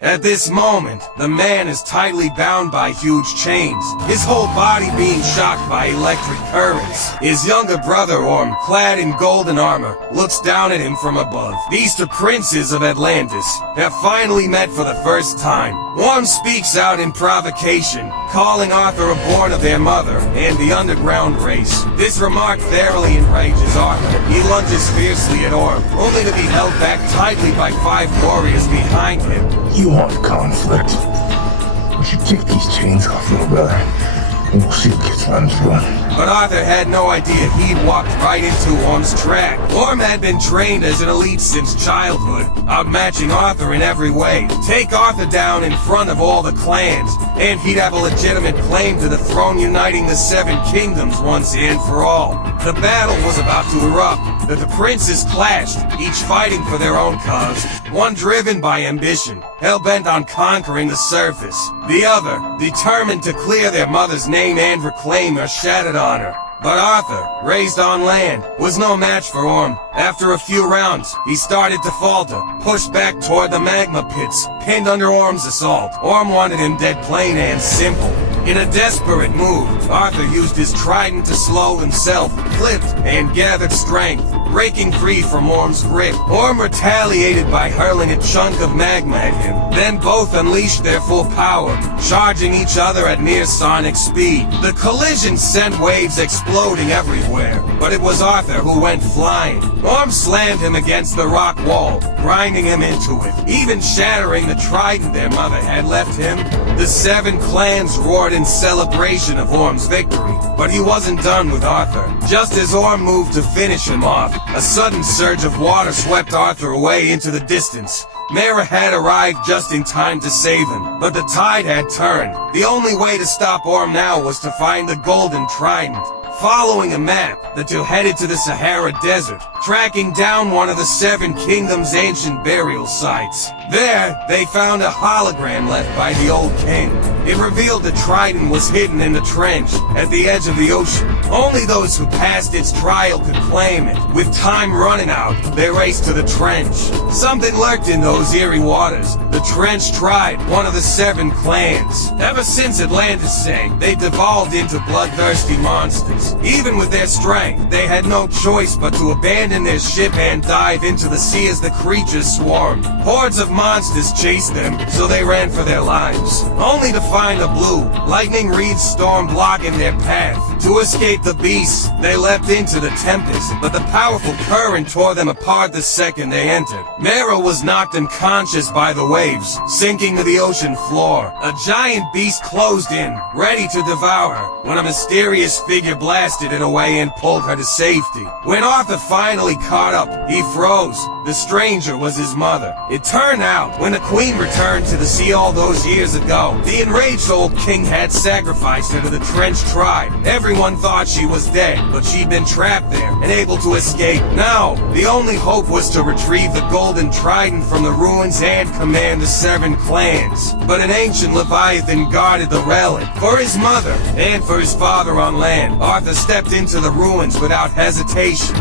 At this moment, the man is tightly bound by huge chains, his whole body being shocked by electric currents. His younger brother Orm, clad in golden armor, looks down at him from above. These two princes of Atlantis have finally met for the first time. Orm speaks out in provocation, calling Arthur a born of their mother and the underground race. This remark thoroughly enrages Arthur. He lunges fiercely at Orm, only to be held back tightly by 5 warriors behind him. You want conflict? We should take these chains off, little brother, and we'll see what gets run through. But Arthur had no idea he'd walked right into Orm's track. Orm had been trained as an elite since childhood, outmatching Arthur in every way. Take Arthur down in front of all the clans, and he'd have a legitimate claim to the throne, uniting the 7 kingdoms once and for all. The battle was about to erupt, but the princes clashed, each fighting for their own cause, one driven by ambition, hell-bent on conquering the surface, the other determined to clear their mother's name and reclaim her shattered honor. But Arthur, raised on land, was no match for Orm. After a few rounds, he started to falter, pushed back toward the magma pits, pinned under Orm's assault. Orm wanted him dead, plain and simple. In a desperate move, Arthur used his trident to slow himself, flipped, and gathered strength, breaking free from Orm's grip. Orm retaliated by hurling a chunk of magma at him. Then both unleashed their full power, charging each other at near sonic speed. The collision sent waves exploding everywhere, but it was Arthur who went flying. Orm slammed him against the rock wall, grinding him into it, even shattering the trident their mother had left him. The 7 clans roared in celebration of Orm's victory, but he wasn't done with Arthur. Just as Orm moved to finish him off, a sudden surge of water swept Arthur away into the distance. Mera had arrived just in time to save him, but the tide had turned. The only way to stop Orm now was to find the golden trident. Following a map, the two headed to the Sahara Desert, tracking down one of the 7 kingdoms' ancient burial sites. There, they found a hologram left by the old king. It revealed the trident was hidden in the trench at the edge of the ocean. Only those who passed its trial could claim it. With time running out, they raced to the trench. Something lurked in those eerie waters. The Trench Tribe, one of the 7 clans. Ever since Atlantis sank, they devolved into bloodthirsty monsters. Even with their strength, they had no choice but to abandon their ship and dive into the sea as the creatures swarmed. Hordes of monsters chased them, so they ran for their lives, only to find a blue, lightning reed storm blocking their path. To escape the beasts, they leapt into the tempest, but the powerful current tore them apart the second they entered. Mera was knocked unconscious by the waves, sinking to the ocean floor. A giant beast closed in, ready to devour her, when a mysterious figure blasted it away and pulled her to safety. When Arthur finally caught up, he froze. The stranger was his mother. It turned out, when the queen returned to the sea all those years ago, the enraged old king had sacrificed her to the Trench Tribe. Everyone thought she was dead, but she'd been trapped there, and able to escape. Now, the only hope was to retrieve the golden trident from the ruins and command the 7 clans. But an ancient Leviathan guarded the relic. For his mother, and for his father on land, Arthur stepped into the ruins without hesitation.